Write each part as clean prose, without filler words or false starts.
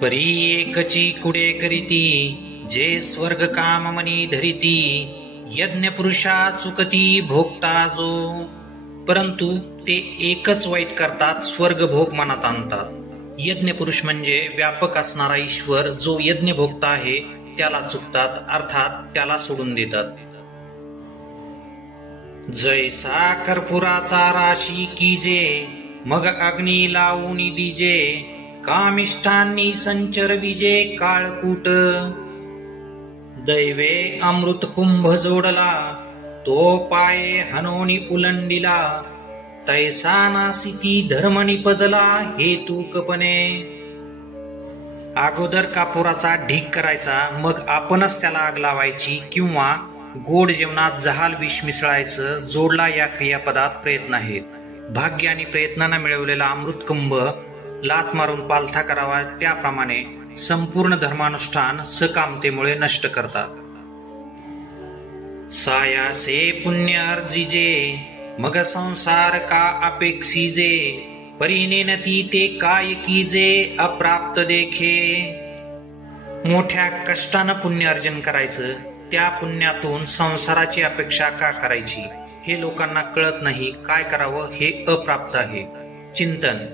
परी एकची कुडे करीती, जे स्वर्ग काम मनी धरिती, यज्ञ पुरुषा चुकती भोगता जो. परंतु ते एकच वाईट करतात, स्वर्ग भोग मनात आणतात. यज्ञ पुरुष म्हणजे व्यापक असणारा ईश्वर, जो यज्ञ भोगता आहे त्याला चुकतात, अर्थात त्याला सोडून देतात. जैसा कर्पुराचा राशी कीजे, मग अग्नी लावून दिजे, कामिष्ठांनी संचर विजे काळकूट. दैवे अमृत कुंभ जोडला, तो पाये हनोनी उलंडिला, तैसा नासिती धर्म निपजला हेतुकपणे. अगोदर कापुराचा ढीक करायचा, मग आपणच त्याला आग लावायची, किंवा गोड जेवणात जहाल विष मिसळायचं. जोडला या क्रियापदात प्रयत्न आहेत. भाग्य आणि प्रयत्नानं मिळवलेला अमृतकुंभ लात मारून पालथा करावा, त्याप्रमाणे संपूर्ण धर्मानुष्ठान सकामतेमुळे नष्ट करतात. सायासे पुण्य अर्जिजे, मग संसार का अपेक्षिजे, परिणेनती ते काय कीजे अप्राप्त देखे. मोठ्या कष्टानं पुण्य अर्जन करायचं, त्या पुण्यातून संसाराची अपेक्षा का करायची हे लोकांना कळत नाही. काय करावं हे अप्राप्त आहे. चिंतन.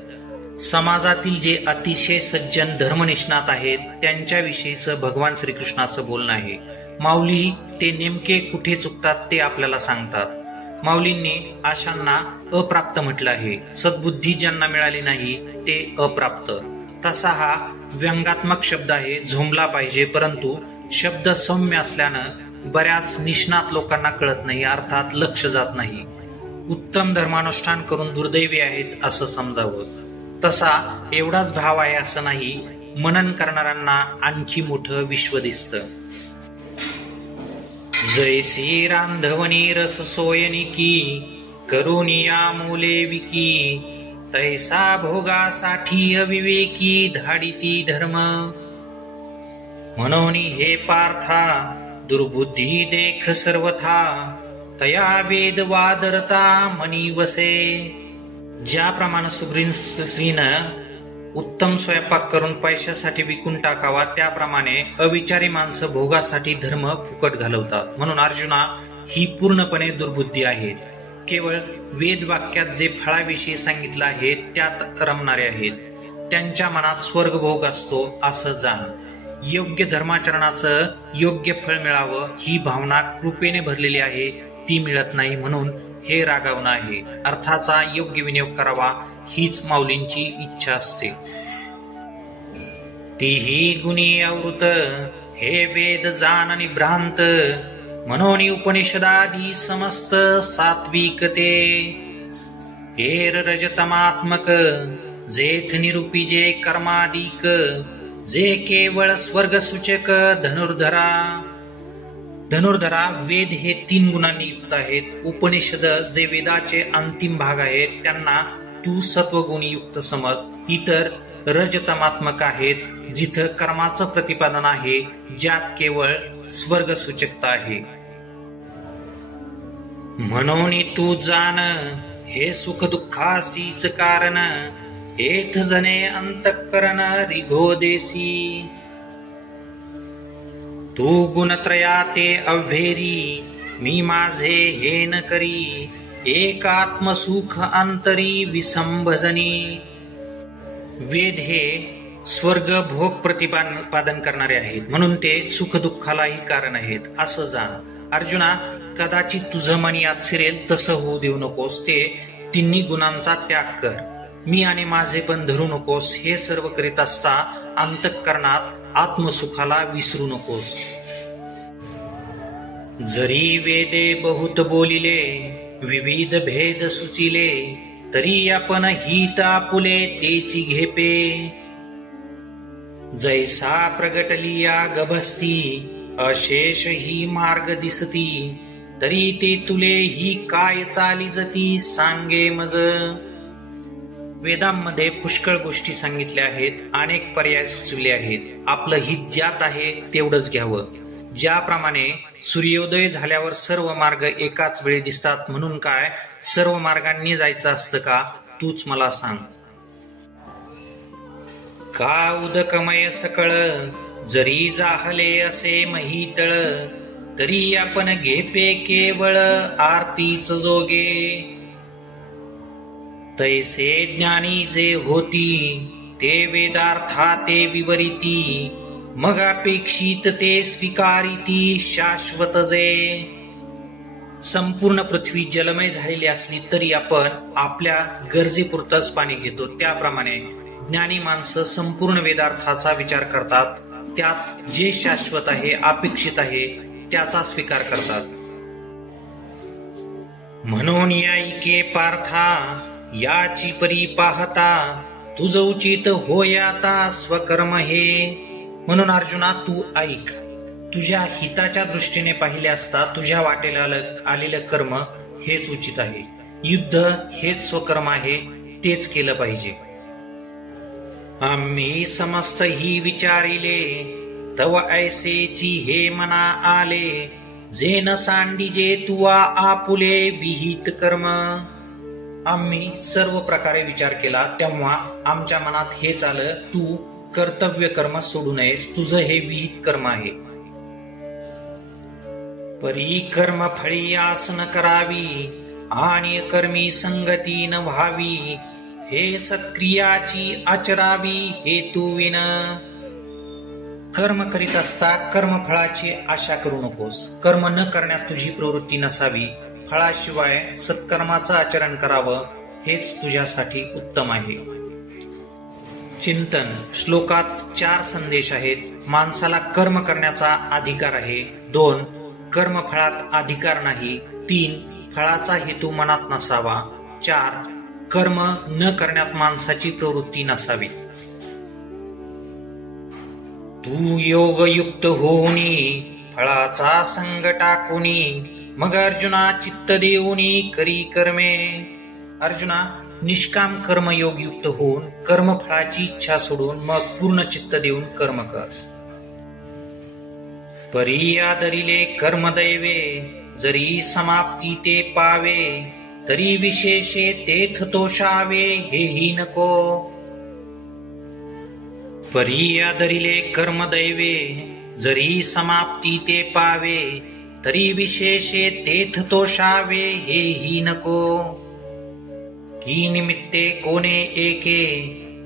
समाजातील जे अतिशय सज्जन धर्मनिष्णात आहेत त्यांच्याविषयीचं भगवान श्रीकृष्णाचं बोलणं आहे. माऊली ते नेमके कुठे चुकतात ते आपल्याला सांगतात. माऊलींनी आशांना अप्राप्त म्हटलं आहे. सद्बुद्धी ज्यांना मिळाली नाही ते अप्राप्त. तसा हा व्यंगात्मक शब्द आहे, झोंबला पाहिजे, परंतु शब्द सौम्य असल्यानं बऱ्याच निष्णात लोकांना कळत नाही, अर्थात लक्ष जात नाही. उत्तम धर्मानुष्ठान करून दुर्दैवी आहेत असं समजावं. तसा एवढाच भाव आहे असं नाही. मनन करणाऱ्यांना आणखी मोठं विश्व दिसतं. जैसी रांधवणी रस सोयनिकी, करुनिया मुले विकी, तैसा भोगासाठी अविवेकी धाडिती धर्म. म्हणून हे पार्था दुर्बुद्धी देख सर्वथा, तया वेद वादरता मनी वसे. ज्याप्रमाणे सुग्रीव स्त्रीनं उत्तम स्वयंपाक करून पैशासाठी विकून टाकावा, त्याप्रमाणे अविचारी माणसं भोगासाठी धर्म फुकट घालवतात. म्हणून अर्जुना ही पूर्णपणे दुर्बुद्धी आहेत. केवळ वेद वाक्यात जे फळाविषयी सांगितलं आहे त्यात रमणारे आहेत. त्यांच्या मनात स्वर्गभोग असतो असं जाण. योग्य धर्माचरणाचं योग्य फळ मिळावं ही भावना कृपेने भरलेली आहे, ती मिळत नाही. म्हणून हे रागावणं आहे. अर्थाचा योग्य विनियोग करावा हीच माऊलींची इच्छा असते. तीही गुणी अवृत, हे वेद जाण आणि भ्रांत, म्हणून उपनिषदादी समस्त सात्विकते. हेर रजतमात्मक, जेथ निरूपिजे कर्मादिक, जे केवळ स्वर्गसूचक धनुर्धरा. धनुर्धरा वेद हे 3 गुणांनी युक्त आहेत. उपनिषद जे वेदाचे अंतिम भाग आहेत त्यांना तू सत्वगुणी युक्त समज. इतर रजतमात्मक आहेत, जिथं कर्माचं प्रतिपादन आहे, ज्यात केवळ स्वर्गसूचकता आहे. म्हणून तू जाण, हे सुख दुःखासीच कारण, हेथ जने अंतःकरण रिघोदेसी. तू गुणत्रया ते अव्हेरी, मी माझे हे न करी, एकात्मसुख अंतरी विसंभजनी. वेद हे स्वर्ग भोग प्रतिपादन करणारे आहेत, म्हणून ते सुख दुःखालाही कारण आहेत असं जाण. अर्जुना कदाचित तुझं मन यात शिरेल तसं होऊ देऊ नकोस. ते 3 गुणांचा त्याग कर. मी आणि माझे पण धरू नकोस. हे सर्व करीत असता अंतःकरणात आत्मसुखाला विसरू नकोस. जरी वेदे बहुत बोलिले, विविध भेद सुचिले, तरी आपण हित आपुले तेची घेपे. जैसा प्रगटलिया गभस्ती, अशेष ही मार्ग दिसती, तरी ते तुले ही काय चाली जती सांगे मज. वेदांमध्ये पुष्कळ गोष्टी सांगितल्या आहेत, अनेक पर्याय सुचविले आहेत. आपलं हित ज्यात आहे तेवढंच घ्यावं. ज्याप्रमाणे सूर्योदय झाल्यावर सर्व मार्ग एकाच वेळी दिसतात, म्हणून काय सर्व मार्गांनी जायचं असतं का? तूच मला सांग. का उदकमय सकळ, जरी जाहले असे महितळ, तरी आपण घेपे केवळ आरतीच जोगे. तैसे ज्ञानी जे होती, ते वेदार्था ते विवरिती, मग अपेक्षित ते स्वीकारिती शाश्वत जे. संपूर्ण पृथ्वी जलमय झालेली असली तरी आपण आपल्या गरजेपुरतच पाणी घेतो. त्याप्रमाणे ज्ञानी माणसं संपूर्ण वेदार्थाचा विचार करतात, त्यात जे शाश्वत आहे, अपेक्षित आहे, त्याचा स्वीकार करतात. म्हणून या ऐके पार्था, याची परी पाहता, तुझ उचित होय आता स्वकर्म हे. म्हणून अर्जुना तू ऐक, तुझ्या हिताच्या दृष्टीने पाहिले असता तुझ्या वाटेला आलेलं कर्म हेच उचित आहे. युद्ध हेच स्वकर्म आहे, तेच केलं पाहिजे. आम्ही समस्त ही विचारिले, तव ऐसेची हे मना आले, जे न सांडिजे तुवा आपुले विहित कर्म. आम्ही सर्व प्रकारे विचार केला, तेव्हा आमच्या मनात हेच आलं, तू कर्तव्य कर्म सोडू नयेस, तुझं हे विहित कर्म आहे. परी कर्म फळी आसन करावी, आणि कर्मी संगती न व्हावी, हे सक्रियाची आचरावी हेतुविन. कर्म करीत असता कर्मफळाची आशा करू नकोस. कर्म न करण्यात तुझी प्रवृत्ती नसावी. फळाशिवाय सत्कर्माचं आचरण करावं, हेच तुझ्यासाठी उत्तम आहे. चिंतन. श्लोकात 4 संदेश आहेत. माणसाला कर्म करण्याचा अधिकार आहे. 2. कर्मफळात अधिकार नाही. 3. फळाचा हेतू मनात नसावा. 4. कर्म न करण्यात माणसाची प्रवृत्ती नसावी. तू योगयुक्त होऊनी, फळाचा संग टाकूनी, मग अर्जुना चित्त देऊनी करी कर्मे. अर्जुना, निष्काम कर्म योगयुक्त होऊन कर्मफळाची इच्छा सोडून मग पूर्ण चित्त देऊन कर्म कर. परी आदरिले कर्मदैवे, जरी समाप्ती ते पावे, तरी विशेषे तेथ तोषावे हेही नको. परी आदरिले कर्मदैवे, जरी समाप्ती ते पावे, तरी विशेषे तेथ तोषावे हेही नको. की निमित्ते कोणे एके,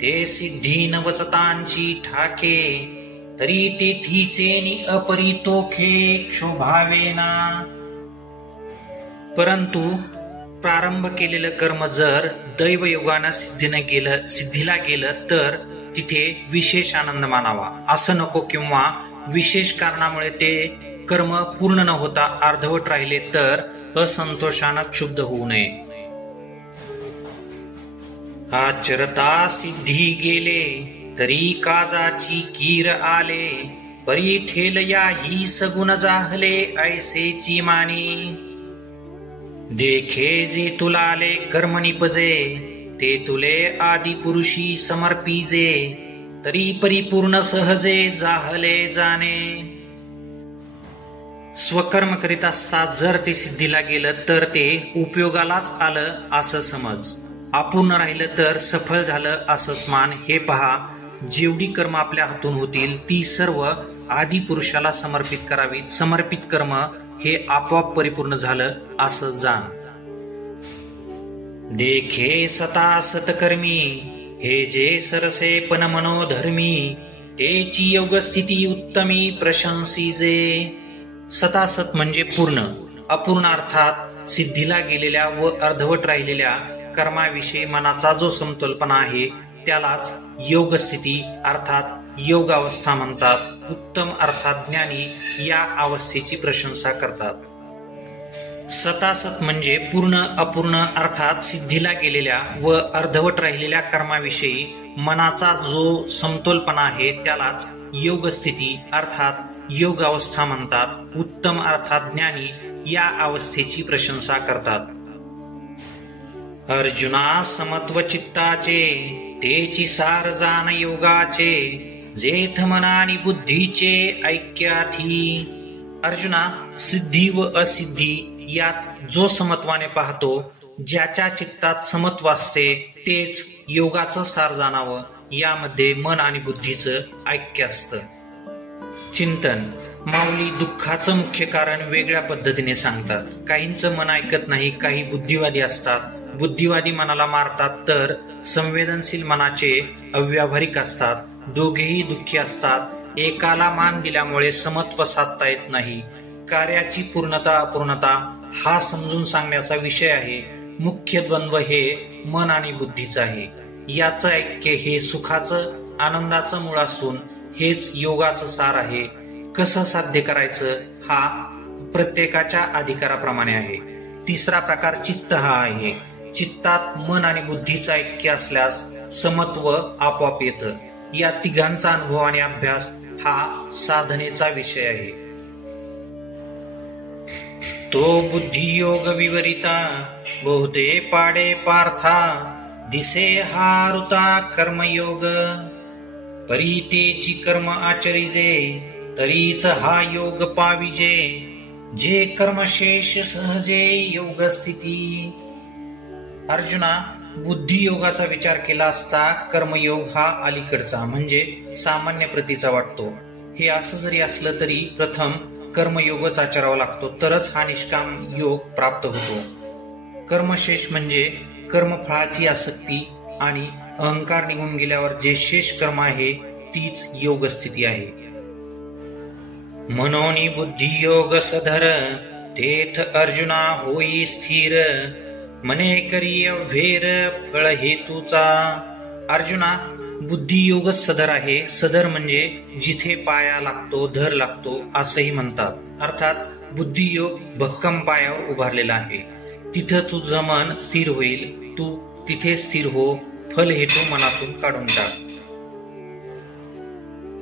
ते सिद्धी नवचतांची ठाके, तरी तेथीचे अपरितोखे क्षोभावेना. परंतु प्रारंभ केलेलं कर्म जर दैवयोगानं सिद्धीला गेलं तर तिथे विशेष आनंद मानावा असं नको, किंवा विशेष कारणामुळे ते कर्म पूर्ण न होता अर्धवट राहिले तर असंतोषानं क्षुब्ध होऊ नये. आचरता सिद्धी गेले, तरी काजाची कीर आले, परी ठेलया ही सगुण जाहले ऐसेची मानी. देखे जे तुलाले कर्म निपजे, ते तुले आदि पुरुषी समर्पिजे, तरी परिपूर्ण सहजे जाहले जाणे. स्वकर्म करीत असता जर ते सिद्धीला गेलं तर ते उपयोगालाच आलं असं समज. अपूर्ण राहिलं तर सफळ झालं असंच मान. हे पहा, जेवढी कर्म आपल्या हातून होतील ती सर्व आदि पुरुषाला समर्पित करावीत. समर्पित कर्म हे आपोआप परिपूर्ण झालं असं जाण. देखे सता सतकर्मी, हे जे सरसे पण मनोधर्मी, तेची योगस्थिती उत्तमी प्रशंसीजे. सतासत म्हणजे पूर्ण. अपूर्ण अर्थात सिद्धीला गेलेल्या व अर्धवट राहिलेल्या कर्माविषयी मनाचा जो समतोलपणा आहे त्यालाच योगस्थिती अर्थात योग अवस्था म्हणतात. उत्तम अर्थात ज्ञानी या अवस्थेची प्रशंसा करतात. सतासत म्हणजे पूर्ण अपूर्ण अर्थात सिद्धीला गेलेल्या व अर्धवट राहिलेल्या कर्माविषयी मनाचा जो समतोलपणा आहे त्यालाच योगस्थिती अर्थात योग अवस्था म्हणतात. उत्तम अर्थात ज्ञानी या अवस्थेची प्रशंसा करतात. अर्जुना समत्व चित्ताचे, तेची सार जाण योगाचे, जेथ मनानी बुद्धीचे ऐक्याथी. अर्जुना, सिद्धी व असिद्धी यात जो समत्वाने पाहतो, ज्याच्या चित्तात समत्व असते तेच योगाचं सार जाणावं. यामध्ये मन आणि बुद्धीचं ऐक्य असतं. चिंतन. माऊली दुःखाचं मुख्य कारण वेगळ्या पद्धतीने सांगतात. काहींचं मन ऐकत नाही, काही बुद्धिवादी असतात. बुद्धिवादी मनाला मारतात तर संवेदनशील मनाचे अव्यावहारिक असतात. दोघेही दुःखी असतात. एकाला मान दिल्यामुळे समत्व साधता येत नाही. कार्याची पूर्णता अपूर्णता हा समजून सांगण्याचा विषय आहे. मुख्य द्वंद्व हे मन आणि बुद्धीचं आहे. याचं ऐक्य हे सुखाचं आनंदाचं मूळ असून हेच योगाचं सार आहे. कसं साध्य करायचं हा प्रत्येकाच्या अधिकाराप्रमाणे आहे. तिसरा प्रकार चित्त हा आहे. चित्तात मन आणि बुद्धीचं ऐक्य असल्यास समत्व आपोआप येतं. या तिघांचा अनुभव आणि अभ्यास हा साधनेचा विषय आहे. तो बुद्धियोग विवरिता बहुते पाडे पार्था दिसे हारुता कर्मयोग परीतेची कर्म आचरिजे तरीच हा योग पाविजे जे कर्मशेष सहजे योग स्थिती. अर्जुना, बुद्धियोगाचा विचार केला असता कर्मयोग हा अलीकडचा म्हणजे सामान्य प्रतीचा वाटतो. हे असं जरी असलं तरी प्रथम कर्मयोगच आचरावा लागतो, तरच हा निष्काम योग प्राप्त होतो. कर्मशेष म्हणजे कर्मफळाची आसक्ती आणि अहंकार निघून गेल्यावर जे शेष कर्म आहे तीच योग स्थिती आहे. मनोनी बुद्धियोग सधर तेथ अर्जुना होई स्थिर मने करी अभेर फळ हेतूचा. अर्जुना, बुद्धियोगच सधर आहे. सधर म्हणजे जिथे पाया लागतो, धर लागतो असंही म्हणतात. अर्थात बुद्धियोग भक्कम पायावर उभारलेला आहे. तिथं तुझं मन स्थिर होईल. तू तिथे स्थिर हो. फल हेतू मनातून काढून टाक.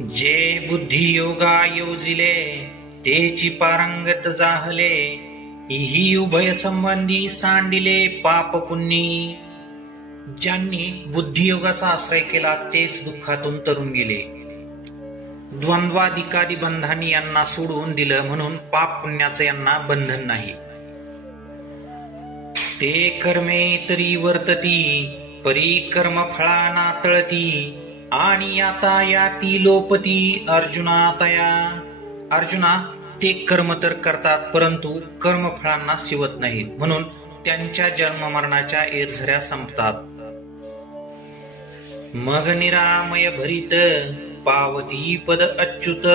जे बुद्धियोगा योजिले तेची पारंगत जाहले ही उभय संबंधी सांडिले पाप पुण्य. ज्यांनी बुद्धियोगाचा आश्रय केला तेच दुःखातून तरुण गेले. द्वंद्वाधिकादी बंधांनी यांना सोडून दिलं म्हणून पाप पुण्याचं यांना बंधन नाही. ते कर्मे तरी वर्तती परी कर्म फळा नातळती आणि आता याती लोपती अर्जुना तया. अर्जुना, ते कर्म तर करतात परंतु कर्मफळांना शिवत नाहीत म्हणून त्यांच्या जन्म मरणाच्या एरझऱ्या संपतात. मग निरामय भरित पावती पद अच्युत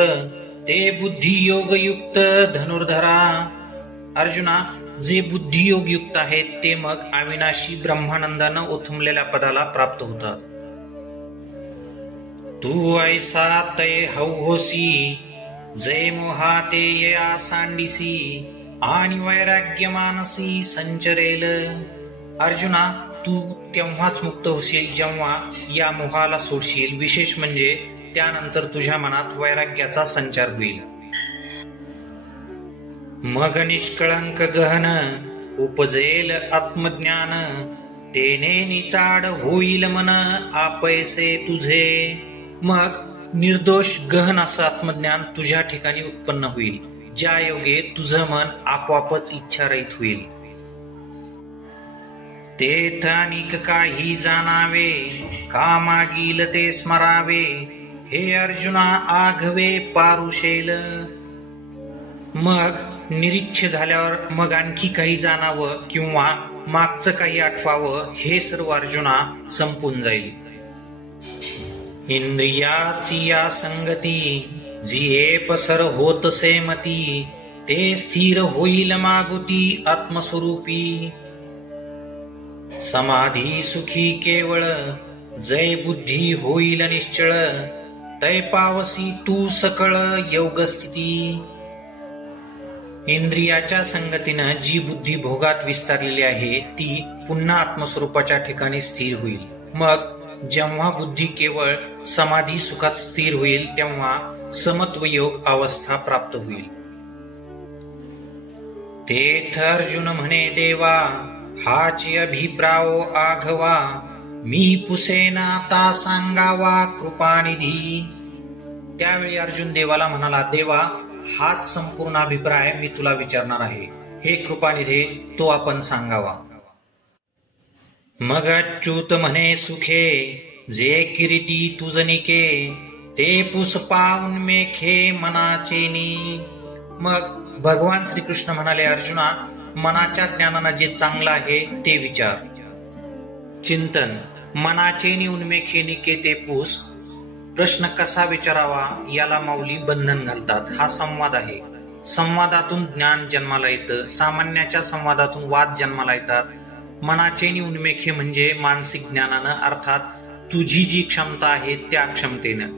ते बुद्धियोग युक्त धनुर्धरा. अर्जुना, जे बुद्धियोग युक्त आहेत ते मग अविनाशी ब्रह्मानंदानं ओथंबलेल्या पदाला प्राप्त होतात. तू ऐसा तय हौहोसी जय मोहाते या सांडिसी आणि वैराग्य मानसी संचरेल. अर्जुना, तू तेव्हाच मुक्त होशील जेव्हा या मोहाला सोडशील. विशेष म्हणजे त्यानंतर तुझ्या मनात वैराग्याचा संचार होईल. मग निष्कळंक गहन उपजेल आत्मज्ञान तेने निचाड होईल मन आपैसे तुझे. मग निर्दोष गहन असं आत्मज्ञान तुझ्या ठिकाणी उत्पन्न होईल, ज्या योगे तुझं मन आपोआपच इच्छारहित होईल. तेथ अनिक काही जाणावे का मागील ते स्मरावे हे अर्जुना आघवे पारुशेल. मग निरीच्छ झाल्यावर मग आणखी काही जाणावं किंवा मागचं काही आठवावं हे सर्व अर्जुना संपून जाईल. इंद्रियाची या संगती जी पसर होतसे मती ते स्थिर होईल मागुती आत्मस्वरूपी. समाधी सुखी केवळ जय बुद्धी होईल निश्चळ तय पावसी तू सकळ योग स्थिती. इंद्रियाच्या संगतीनं जी बुद्धी भोगात विस्तारलेली आहे ती पुन्हा आत्मस्वरूपाच्या ठिकाणी स्थिर होईल. मग जेव्हा बुद्धी केवळ समाधी सुखात स्थिर होईल तेव्हा समत्व योग अवस्था प्राप्त होईल. तेथ अर्जुन म्हणे देवा हाची अभिप्रायो आघवा मी पुसेना आता सांगावा कृपानिधी. त्यावेळी अर्जुन देवाला म्हणाला, देवा हाच संपूर्ण अभिप्राय मी तुला विचारणार आहे. हे कृपानिधे तो आपण सांगावा. मग अच्युत म्हणे सुखे जे किरीटी तुझनिके ते पुष्पा उन्मेखे मनाचेनी. मग भगवान श्रीकृष्ण म्हणाले, अर्जुना, मनाच्या ज्ञानानं जे चांगलं आहे ते विचार. चिंतन. मनाचेनी उन्मेखे निके ते पूस. प्रश्न कसा विचारावा याला माऊली बंधन घालतात. हा संवाद आहे. संवादातून ज्ञान जन्माला येतं. सामान्याच्या संवादातून वाद जन्माला येतात. मनाचेनी उन्मेखे म्हणजे मानसिक ज्ञानानं, अर्थात तुझी जी क्षमता आहे त्या क्षमतेनं.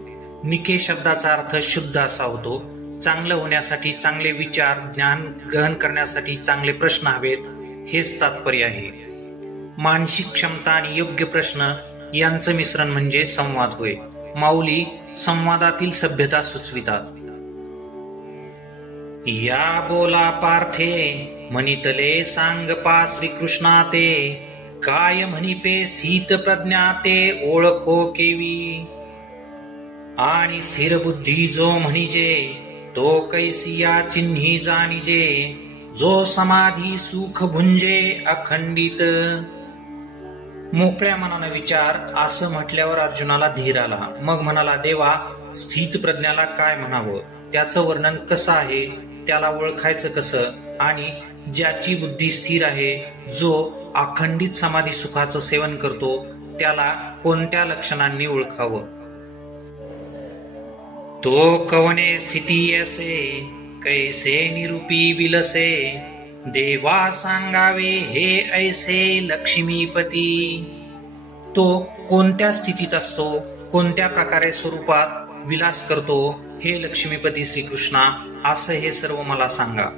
निके शब्दाचा अर्थ शुद्ध असा होतो. चांगलं होण्यासाठी चांगले विचार, ज्ञान ग्रहण करण्यासाठी चांगले प्रश्न हवेत, हेच तात्पर्य आहे. मानसिक क्षमता आणि योग्य प्रश्न यांचं मिश्रण म्हणजे संवाद होय. माऊली संवादातील सभ्यता सुचवितात. या बोला पार्थे म्हणितले सांग पा श्रीकृष्णा ते, काय म्हणिपे स्थित प्रज्ञा ते ओळखो केवी. आणि स्थिर बुद्धी जो म्हणिजे तो कैसिया चिन्ही जाणिजे, जो समाधी सुख भुंजे अखंडित. मोकळ्या मनानं विचार असं म्हटल्यावर अर्जुनाला धीर आला. मग म्हणाला, देवा, स्थित प्रज्ञाला काय म्हणावं, त्याचं वर्णन कसं आहे, त्याला ओळखायचं कसं, आणि ज्याची बुद्धी स्थिर आहे, जो अखंडित समाधी सुखाचं सेवन करतो, त्याला कोणत्या लक्षणांनी ओळखावं. तो कवने स्थिती असे कैसे निरूपी विलसे, देवा सांगावे हे ऐसे लक्ष्मीपती. तो कोणत्या स्थितीत असतो, कोणत्या प्रकारे स्वरूपात विलास करतो, हे लक्ष्मीपती श्रीकृष्णा, असं हे सर्व मला सांगा.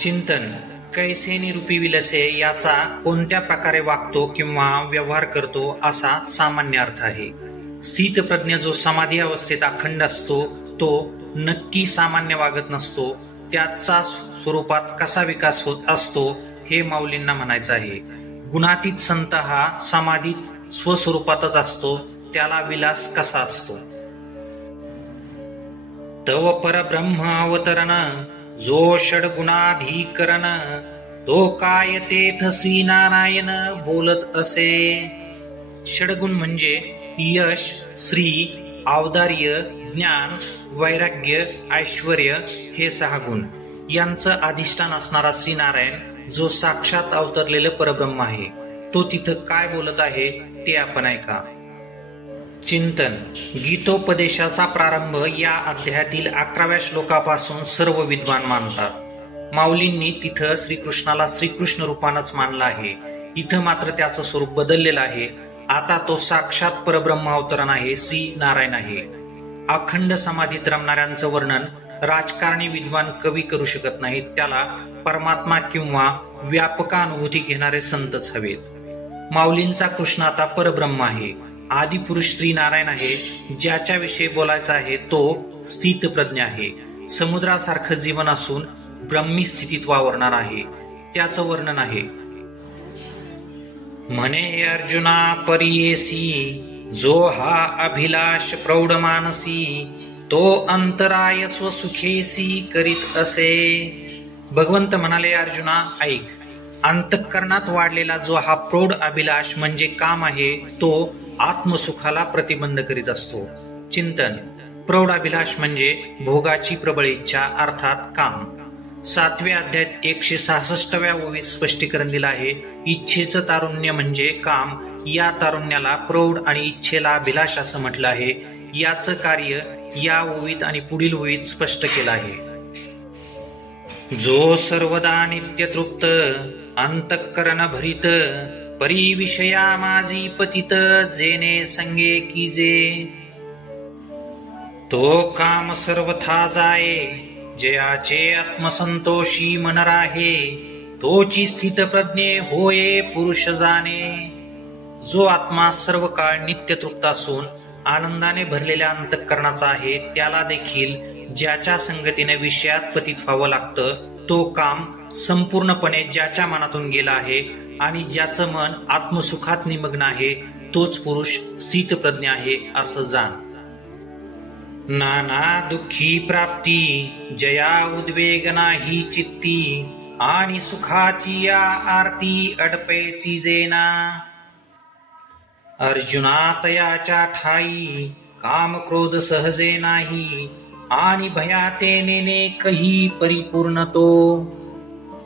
चिंतन. कैसे निरूपी विलसे याचा कोणत्या प्रकारे वागतो किंवा व्यवहार करतो असा सामान्य अर्थ आहे. स्थित प्रज्ञ जो समाधी अवस्थेत अखंड असतो, तो नक्की सामान्य वागत नसतो. त्याचा स्वरूपात कसा विकास होत असतो हे माऊलींना म्हणायचं आहे. गुणातीत संत हा समाधीत स्वस्वरूपातच असतो, त्याला विलास कसा असतो. तव परब्रह्म अवतरण जो षडगुणाधिकरण, तो काय तेथ श्रीनारायण बोलत असे. षडगुण म्हणजे यश, श्री, औदार्य, ज्ञान, वैराग्य, ऐश्वर्य हे 6 गुण. यांचं अधिष्ठान असणारा श्रीनारायण जो साक्षात अवतरलेलं परब्रह्म आहे, तो तिथं काय बोलत आहे ते आपण ऐका. चिंतन. गीतोपदेशाचा प्रारंभ या अध्यायातील 11व्या श्लोकापासून सर्व विद्वान मानतात. माऊलींनी तिथं श्रीकृष्णाला श्रीकृष्ण रूपानंच मानलं आहे. इथं मात्र त्याचं स्वरूप बदललेलं आहे. आता तो साक्षात परब्रह्म अवतरण आहे, श्री नारायण आहे. अखंड समाधीत रमणाऱ्यांचं वर्णन राजकारणी विद्वान कवी करू शकत नाहीत. त्याला परमात्मा किंवा व्यापकानुभूती घेणारे संतच हवेत. माऊलींचा कृष्ण आता परब्रह्म आहे, आदिपुरुष श्री नारायण आहे. ज्याच्याविषयी बोलायचं आहे तो स्थित प्रज्ञ आहे. समुद्रासारखं जीवन असून ब्रह्मी स्थितीत वावरणार आहे, त्याचं वर्णन आहे. म्हणे अर्जुना परियेसी, जो हा अभिलाष प्रौढ मानसी, तो अंतराय स्वसुखेसी करीत असे. भगवंत म्हणाले, अर्जुना ऐक, अंतःकरणात वाढलेला जो हा प्रौढ अभिलाष म्हणजे काम आहे, तो आत्मसुखाला प्रतिबंध करीत असतो. चिंतन. प्रौढ अभिलाष म्हणजे भोगाची प्रबळ इच्छा, अर्थात काम. 7व्या अध्यायात 166व्या ओवीत स्पष्टीकरण दिलं आहे. इच्छेचं तारुण्य म्हणजे काम. या तारुण्याला प्रौढ आणि इच्छेला अभिलाष असं म्हटलं आहे. याचं कार्य या ओवीत आणि पुढील ओवीत स्पष्ट केलं आहे. जो सर्वदा नित्य तृप्त अंतःकरण भरित, परी विषया माझी पतित, जेने संगे कीजे. तो काम सर्वथा जाये, जयाचे आत्मसंतोषी मन राहे, तोची स्थित प्रज्ञे होये पुरुष जाणे. जो आत्मा सर्व काळ नित्य तृप्त असून आनंदाने भरलेल्या अंतःकरणाचा आहे, त्याला देखील ज्याच्या संगतीने विषयात पतित व्हावं लागतं, तो काम संपूर्णपणे ज्याच्या मनातून गेला आहे आणि ज्याचं मन आत्मसुखात निमग्न आहे, तोच पुरुष स्थित प्रज्ञ आहे असं जाण. नाना दुःखी प्राप्ती, जया उद्वेग नाही चित्ती, आणि सुखाची या आरती अडपेची जेना. अर्जुना तयाच्या ठाई काम क्रोध सहजे नाही, आणि भयाते नेने कही परिपूर्ण तो.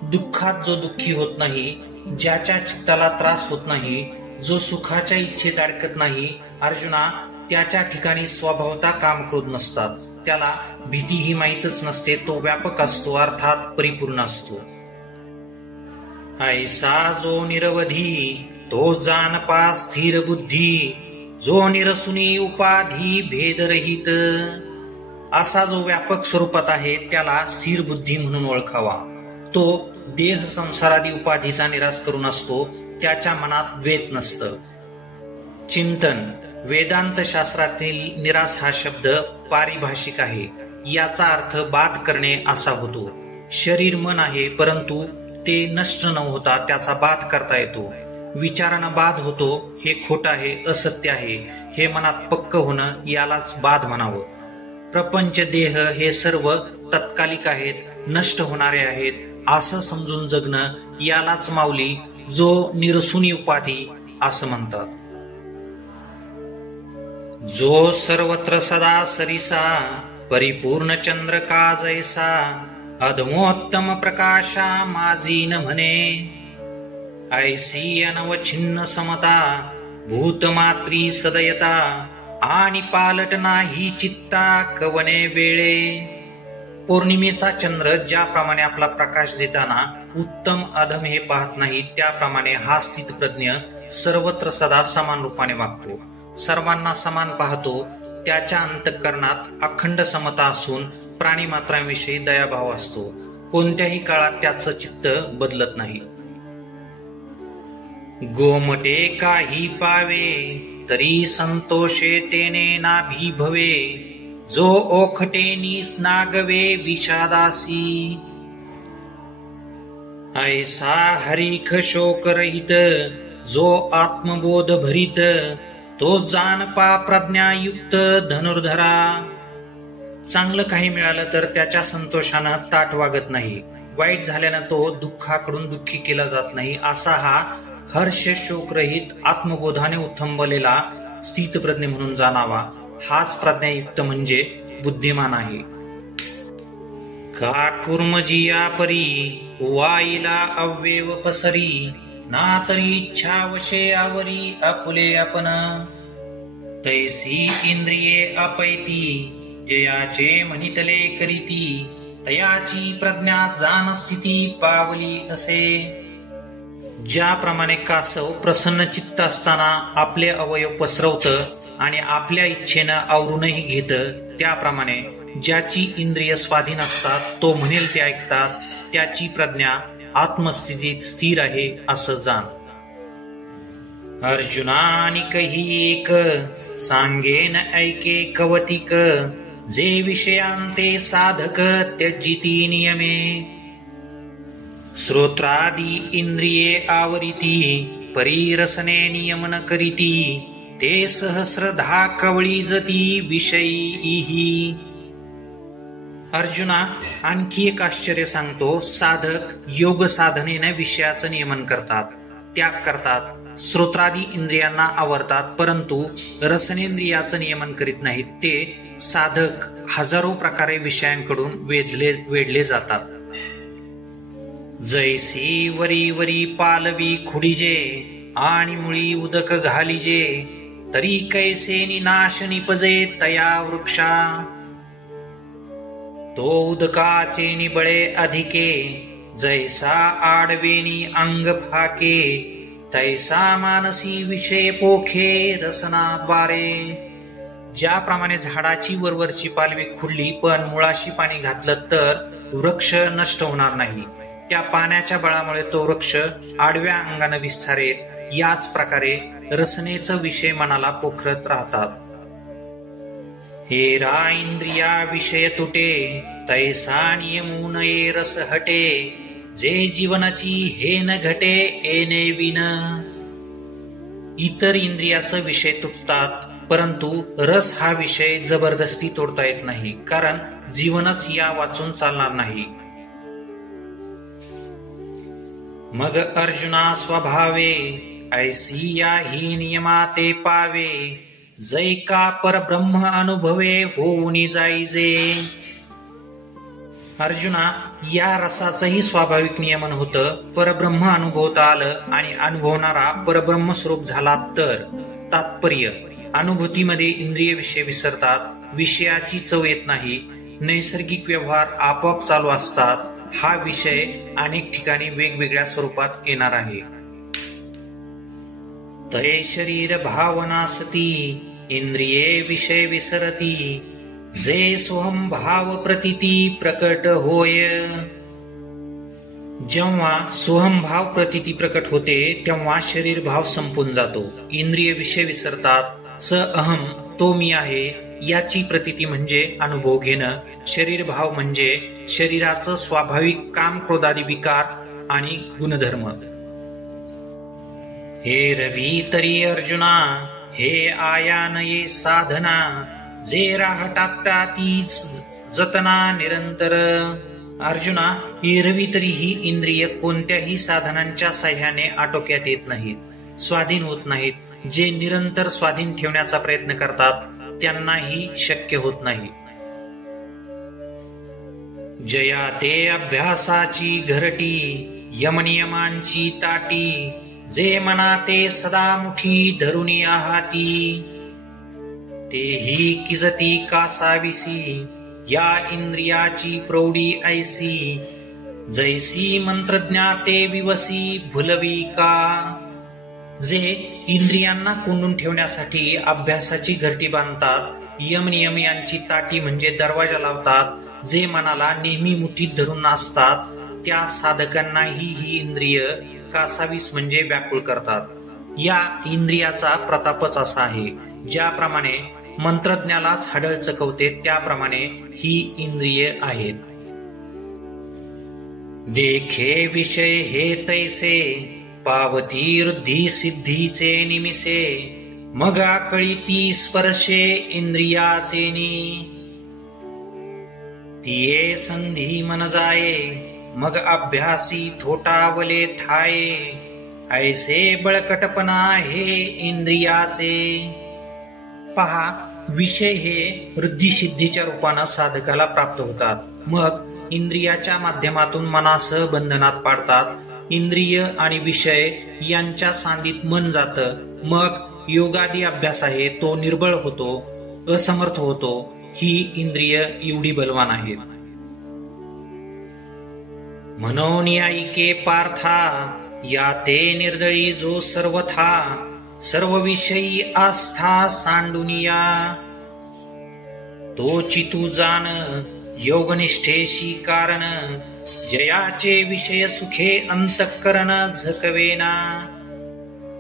दुःखात जो दुःखी होत नाही, ज्याच्या चित्ताला त्रास होत नाही, जो सुखाच्या इच्छेत अडकत नाही, अर्जुना त्याच्या ठिकाणी स्वभावता काम क्रोध नसतात. त्याला भीतीही माहीतच नसते. तो व्यापक असतो, अर्थात परिपूर्ण असतो. ऐसा जो निरवधी तो जानपा स्थिर बुद्धी, जो निरसुनी उपाधी भेदरहित. असा जो व्यापक स्वरूपात आहे त्याला स्थिर बुद्धी म्हणून ओळखावा. तो देह संसारादी उपाधीचा निराश करून असतो. त्याच्या मनात द्वेष नसतं. चिंतन. वेदांत शास्त्रातील निराश हा शब्द पारिभाषिक आहे. याचा अर्थ बाध करणे असा होतो. शरीर मन आहे, परंतु ते नष्ट न होता त्याचा बाध करता येतो. विचारानं बाध होतो हे खोटं आहे, असत्य आहे, हे मनात पक्क होणं यालाच बाध म्हणावं. प्रपंच देह हे सर्व तत्कालिक आहेत, नष्ट होणारे आहेत असं समजून जगणं यालाच माऊली जो निरसुनी उपाधी असं म्हणतात. जो सर्वत्र सदा सरिसा परिपूर्ण चंद्र का जैसा, अधमोत्तम प्रकाशा माझी न म्हणे. ऐसी अनवछिन्न समता भूतमात्री सदयता, आणि पालट नाही चित्ता कवने वेळे. पौर्णिमेचा चंद्र ज्याप्रमाणे आपला प्रकाश देताना उत्तम अधम हे पाहत नाही, त्याप्रमाणे हा स्थितप्रज्ञ सर्वत्र सदा समान रूपाने वागतो, सर्वांना समान पाहतो. त्याच्या अंतःकरणात अखंड समता असून प्राणीमात्रांविषयी दयाभाव असतो. कोणत्याही काळात त्याचं चित्त बदलत नाही. गोमटे काही पावे तरी संतोषे तेने नाभी भवे, जो ओखटेनी नागवे विषादासी. ऐसा हरिख शोकरहित जो आत्मबोध भरित, तो जानपा प्रज्ञायुक्त धनुर्धरा. चांगलं काही मिळालं तर त्याच्या संतोषानं ताट वागत नाही. वाईट झाल्यानं तो दुःखाकडून दुःखी केला जात नाही. असा हा हर्ष शोकरहित आत्मबोधाने उत्थंबलेला स्थितप्रज्ञ म्हणून जाणावा. हाच प्रज्ञायुक्त म्हणजे बुद्धिमान आहे. का कुर्मजिया परी वाईला अव्यव पसरी, ना तरी इच्छा वशे आवरी आपुले आपण. तैसी इंद्रिये अपैती जयाचे म्हणितले करीती, तयाची प्रज्ञा जाण स्थिती पावली असे. ज्याप्रमाणे कासव प्रसन्न चित्त असताना आपले अवयव पसरवतं आणि आपल्या इच्छेनं आवरूनही घेतं, त्याप्रमाणे ज्याची इंद्रिय स्वाधीन असतात तो म्हणेल ते ऐकतात, त्याची प्रज्ञा आत्मस्थितीत स्थिर आहे असं जाण. अर्जुनानी कही एक सांगेन ऐके कवतिक, जे विषयांते साधक त्यजिती नियमे. श्रोत्रादी इंद्रिये आवरिती परीरसने नियमन करीती, ते सहस्रधा कवळी जती विषयी. अर्जुना आणखी एक आश्चर्य सांगतो. साधक योग साधनेने विषयाचं नियमन करतात, त्याग करतात, श्रोत्रादी इंद्रियांना आवरतात, परंतु रसनेंद्रियाचं नियमन करीत नाहीत. ते साधक हजारो प्रकारे विषयांकडून वेढले जातात. जैसी वरी वरी पालवी खुडीजे, आणि मुळी उदक घालिजे, तरी कैसे निनाश निपजे तया वृक्षा. तो उदकाचे निबळे अधिके, जैसा आडवेनी अंग फाके, तैसा मानसी विषय पोखे रसनाद्वारे. ज्याप्रमाणे झाडाची वरवरची पालवी खुडली पण मुळाशी पाणी घातलं तर वृक्ष नष्ट होणार नाही, त्या पाण्याच्या बळामुळे तो वृक्ष आडव्या अंगाने विस्तारेल. याच प्रकारे रसनेचा विषय मनाला पोखरत राहतात. हेरा इंद्रिया विषय तुटे, तैसा नियमून ये रस हटे, जे जीवनाची हे न घटे येणे विन. इतर इंद्रियाचा विषय तुटतात, परंतु रस हा विषय जबरदस्ती तोडता येत नाही, कारण जीवनच या वाचून चालणार नाही. मग अर्जुना स्वभावे ऐसी याही नियमा ते पावे, जै का परब्रह्म अनुभवे होऊनी जाईजे. अर्जुना, या रसाचंही स्वाभाविक नियमन होतं. परब्रह्म अनुभवता आलं आणि अनुभवणारा परब्रह्म स्वरूप झाला तर. तात्पर्य: अनुभूतीमध्ये इंद्रिय विषय विसरतात, विषयाची चव येत नाही, नैसर्गिक व्यवहार आपोआप चालू असतात. हा विषय अनेक ठिकाणी वेगवेगळ्या स्वरूपात येणार आहे. तये शरीर भावना सती, इंद्रिये विषय विसरती, जे सोहम भाव प्रतीती प्रकट होय. जेव्हा सोहम भाव प्रतीती प्रकट होते तेव्हा शरीर भाव संपून जातो, इंद्रिय विषय विसरतात. स अहम, तो मी आहे, याची प्रतीती म्हणजे अनुभव घेणं. शरीर भाव म्हणजे शरीराचं स्वाभाविक काम क्रोधादी विकार आणि गुणधर्म. हे रवी तरी अर्जुना, हे आयानये साधना, जे राहतात तीच जतना निरंतर. अर्जुना, एरवी तरी ही इंद्रिय कोणत्याही साधनांच्या साह्याने आटोक्यात येत नाहीत, स्वाधीन होत नाहीत. जे निरंतर स्वाधीन ठेवण्याचा प्रयत्न करतात त्यांनाही शक्य होत नाही. जया ते अभ्यासाची घरटी, यमनियमांची ताटी, जे मना ते सदा मुठी धरुनी आहाती. तेही किजती कासाविसी, या इंद्रियाची प्रौढी ऐसी, जैसी मंत्रज्ञाते विवसी भुलवी का. जे इंद्रियांना कोंडून ठेवण्यासाठी अभ्यासाची घरटी बांधतात, यमनियम यांची ताटी म्हणजे दरवाजा लावतात, जे मनाला नेहमी मुठीत धरून असतात, त्या साधकांनाही ही इंद्रिय कासावीस म्हणजे व्याकुळ करतात. या इंद्रियाचा प्रतापच असा आहे. ज्याप्रमाणे मंत्रज्ञालाच हाडळ चकवते त्याप्रमाणे ही इंद्रिय आहेत. देखे विषय हे तैसे, पावती वृद्धी सिद्धीचे निमिसे, मग आकळीती स्पर्शे इंद्रियाचेनी. तिये संधी मन जाये, मग अभ्यासी थोटावले ठाये, ऐसे बळकटपणा हे इंद्रियाचे. पहा, विषय हे वृद्धी सिद्धीच्या रूपानं साधकाला प्राप्त होतात, मग इंद्रियाच्या माध्यमातून मनासह बंधनात पाडतात. इंद्रिय आणि विषय यांच्या सांधीत मन जातं, मग योगादी अभ्यास आहे तो निर्बळ होतो, असमर्थ होतो. ही इंद्रिय एवढी बलवान आहेत. म्हणून ऐके पार्था, या ते निर्दळी जो सर्वथा, सर्व विषयी आस्था सांडुनिया. तोची तू जाण योगनिष्ठेशी कारण, जयाचे विषय सुखे अंतःकरण झकवेना.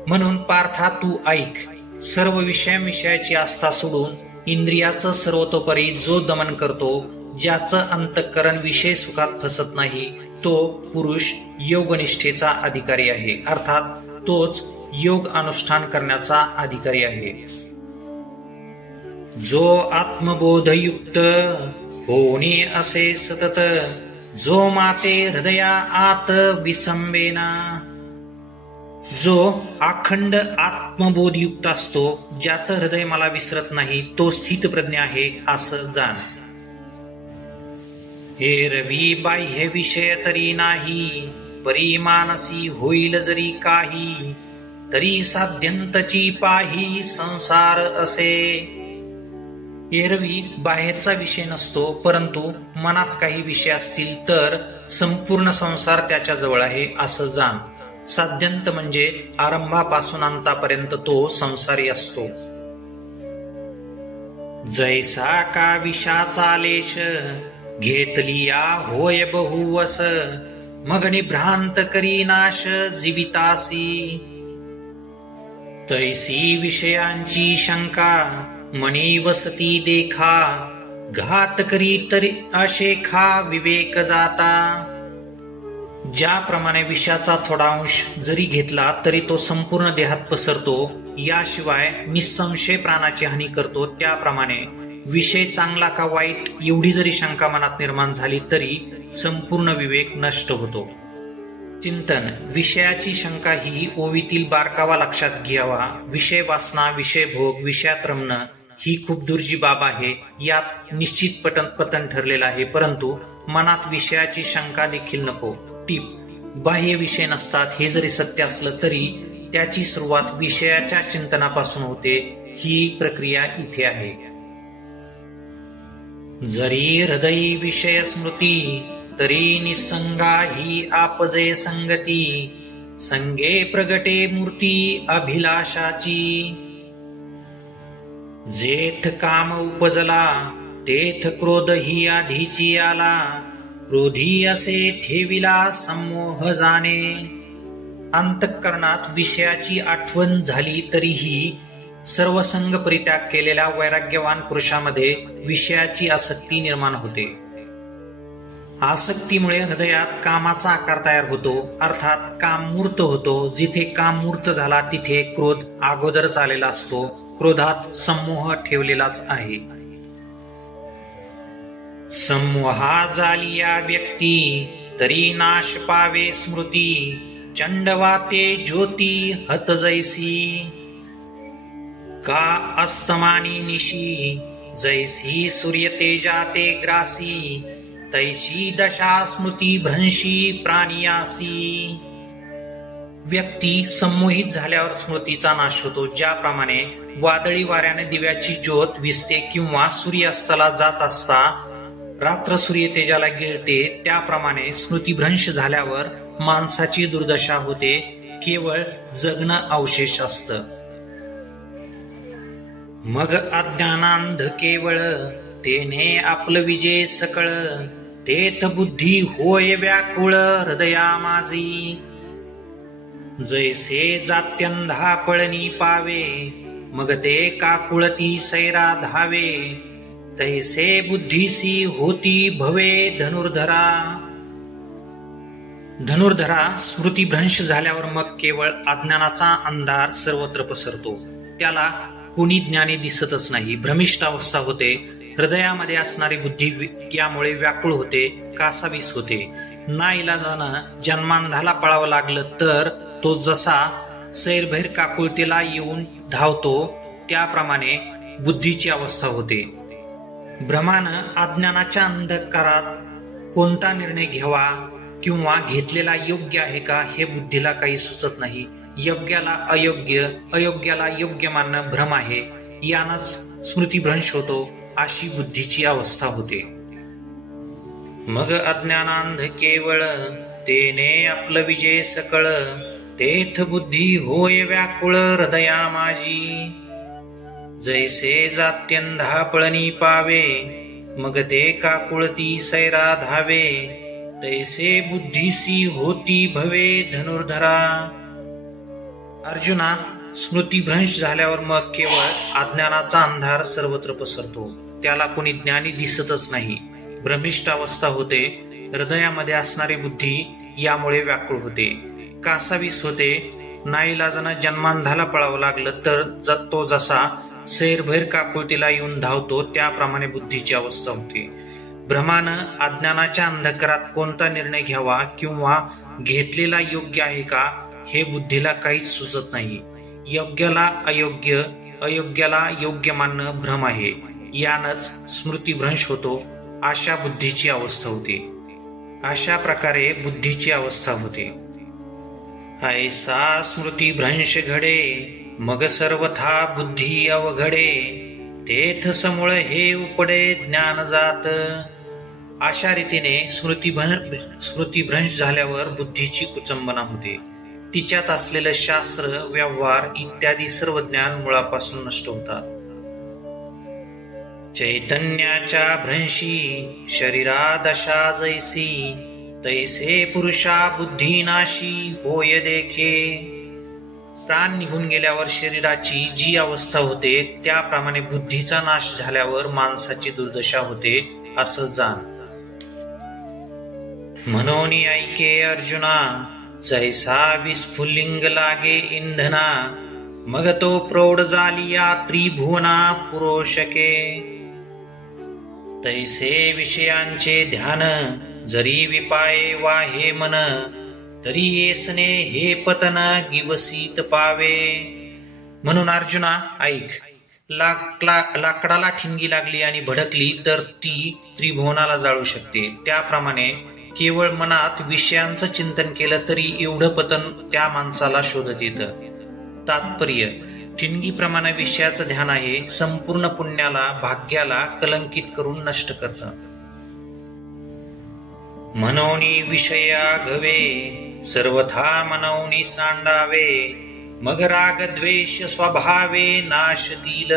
म्हणून पार्था तू ऐक, सर्व विषयाची आस्था सोडून इंद्रियाचं सर्वतोपरी जो दमन करतो, ज्याचं अंतःकरण विषय सुखात फसत नाही, तो पुरुष योगनिष्ठेचा अधिकारी आहे. अर्थात तोच योग अनुष्ठान करण्याचा अधिकारी आहे. जो आत्मबोधयुक्त होणे असे सतत, जो माते हृदया आत विसंबेना. जो अखंड आत्मबोधयुक्त असतो, ज्याचं हृदय मला विसरत नाही, तो स्थितप्रज्ञ आहे असं जाण. एरवी बाह्य विषय तरी नाही, परी मानसी होईल जरी काही, तरी साध्यंतची पाही संसार असे. एरवी बाहेरचा विषय नसतो, परंतु मनात काही विषय असतील तर संपूर्ण संसार त्याच्या जवळ आहे असं जाण. साध्यंत म्हणजे आरंभापासून अंतापर्यंत तो संसारी असतो. जैसा का विषाचा लेश, घेतलिया होय बहुवस, मग निभ्रांत करी नाश जीवितासी. तैसी विषयांची शंका, मनी वसती देखा, घात करी तरी अशेखा विवेक जाता. ज्याप्रमाणे विषाचा थोडा अंश जरी घेतला तरी तो संपूर्ण देहात पसरतो, याशिवाय निसंशय प्राणाची हानी करतो, त्याप्रमाणे विषय चांगला का वाईट एवढी जरी शंका मनात निर्माण झाली तरी संपूर्ण विवेक नष्ट होतो. चिंतन. विषयाची शंका ही ओवीतील बारकावा लक्षात घ्यावा. विषय वासना, विषय भोग, विषयात रमणं ही खूप दुर्जी बाब आहे. यात निश्चित पतन ठरलेलं आहे. परंतु मनात विषयाची शंका देखील नको. टीप. बाह्य विषय नसतात हे जरी सत्य असलं तरी त्याची सुरुवात विषयाच्या चिंतनापासून होते. ही प्रक्रिया इथे आहे. जरी हृदयी विषय स्मृती तरी निसंगा ही आपजे संगती. संगे प्रगटे मूर्ती अभिलाषाची. जेथ काम उपजला तेथ क्रोध ही आधीची आला. क्रोधी असे ठेविला संमोह जाणे. अंतःकरणात विषयाची आठवण झाली तरीही सर्वसंग परित्याग केलेल्या वैराग्यवान पुरुषामध्ये विषयाची आसक्ती निर्माण होते. आसक्तीमुळे हृदयात कामाचा आकार तयार होतो, अर्थात काम मूर्त होतो. जिथे काम मूर्त झाला तिथे क्रोध अगोदरच आलेला असतो. क्रोधात संमोह ठेवलेलाच आहे. संमोहा झालिया व्यक्ती तरी नाश पावे स्मृती. चंडवाते ज्योती हत जैसी. का अस्तमानी निशी जैसी सूर्य तेजाते ग्रासी. तैशी दशा स्मृती भ्रंशी प्राणियासी. व्यक्ती संमोहित झाल्यावर स्मृतीचा नाश होतो. ज्याप्रमाणे वादळी वाऱ्याने दिव्याची ज्योत विझते किंवा सूर्यास्ताला जात असता रात्र सूर्य तेजाला गिळते, त्याप्रमाणे स्मृतीभ्रंश झाल्यावर माणसाची दुर्दशा होते. केवळ जगणं अवशेष असतं. मग अज्ञानांध केवळ तेने आपलं विजय सकळ. तेथ बुद्धी होय व्याकुळ हृदया माझी. जैसे जात्यंधा पळणी पावे मग ते काकुळती सैरा धावे. तैसे बुद्धीसी होती भवे धनुर्धरा. धनुर्धरा स्मृतीभ्रंश झाल्यावर मग केवळ अज्ञानाचा अंधार सर्वत्र पसरतो. त्याला कोणी ज्ञानी दिसतच नाही. भ्रमिष्ट अवस्था होते. हृदयामध्ये असणारी बुद्धी यामुळे व्याकुळ होते, कासावीस होते. नाईलाजानं जन्मांधाला पळावं लागलं तर तो जसा सैरभैर काकुळतेला येऊन धावतो त्याप्रमाणे बुद्धीची अवस्था होते. भ्रमानं अज्ञानाच्या अंधकारात कोणता निर्णय घ्यावा किंवा घेतलेला योग्य आहे का हे बुद्धीला काही सुचत नाही. योग्याला अयोग्य, अयोग्याला योग्य मानणं भ्रम आहे. यानंच स्मृतीभ्रंश होतो. अशी बुद्धीची अवस्था होते. मग अज्ञानांध केवळ तेने आपलं विजय सकळ. तेथ बुद्धी होय व्याकुळ हृदया माझी. जैसे जात्यंधा पळणी पावे मग ते काकुळती सैरा धावे. तैसे बुद्धीसी होती भवे धनुर्धरा. अर्जुना, स्मृतीभ्रंश झाल्यावर मग केवळ अज्ञानाचा अंधार सर्वत्र पसरतो. त्याला कोणी ज्ञानी दिसतच नाही. भ्रमिष्ट अवस्था होते. हृदयामध्ये असणारी बुद्धी यामुळे व्याकुळ होते, कासावीस होते. नाईलाजानं जन्मांधाला पळावं लागलं तर तो जसा सैरभैर काकुळतीला येऊन धावतो त्याप्रमाणे बुद्धीची अवस्था होते. भ्रमानं अज्ञानाच्या अंधकारात कोणता निर्णय घ्यावा किंवा घेतलेला योग्य आहे का हे बुद्धीला काहीच सुचत नाही. योग्याला अयोग्य, अयोग्याला योग्य मानणं भ्रम आहे. यानंच स्मृतीभ्रंश होतो. अशा बुद्धीची अवस्था होते. अशा प्रकारे बुद्धीची अवस्था होते. ऐसा स्मृतीभ्रंश घडे मग सर्वथा बुद्धी अवघडे. तेथ समूळ हे उपडे ज्ञान जात. अशा रीतीने स्मृतीभ्रंश झाल्यावर बुद्धीची कुचंबना होते. तिच्यात असलेलं शास्त्र, व्यवहार इत्यादी सर्व ज्ञान मुळापासून नष्ट होतात. चैतन्याच्या भ्रंशी शरीरा दशा जैसी. तैसे पुरुषा बुद्धीनाशी होय देखे. प्राण निघून गेल्यावर शरीराची जी अवस्था होते त्याप्रमाणे बुद्धीचा नाश झाल्यावर माणसाची दुर्दशा होते असं जाण. म्हणून ऐके अर्जुना जैसा विस्फुलिंग लागे इंधना. मग तो प्रौढ झालिया त्रिभुवना पुरोषके. तैसे विषयांचे ध्यान जरी विपाये वाहे मन. तरी येसने हे पतन गिवसीत पावे. म्हणून अर्जुना ऐक, लाकडाला ठिणगी लागली आणि भडकली तर ती त्रिभुवनाला जाळू शकते. त्याप्रमाणे केवळ मनात विषयांचं चिंतन केलं तरी एवढं पतन त्या माणसाला शोधत येतं. तात्पर्य, ठिणगीप्रमाणे विषयाचं ध्यान आहे संपूर्ण पुण्याला, भाग्याला कलंकित करून नष्ट करतं. मनोनी विषया घवे, सर्वथा मनोनी सांडावे, मग राग द्वेष स्वभावे नाशतील.